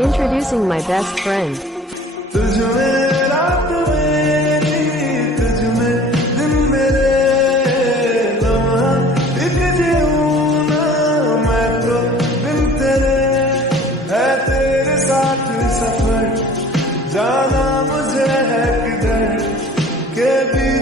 Introducing my best friend. तुझ में रात मेरी, तुझ में दिन मेरे, लम्हा एक जीऊं ना मैं तो बिन तेरे। है तेरे साथ सफर, जाना मुझे है किधर के भी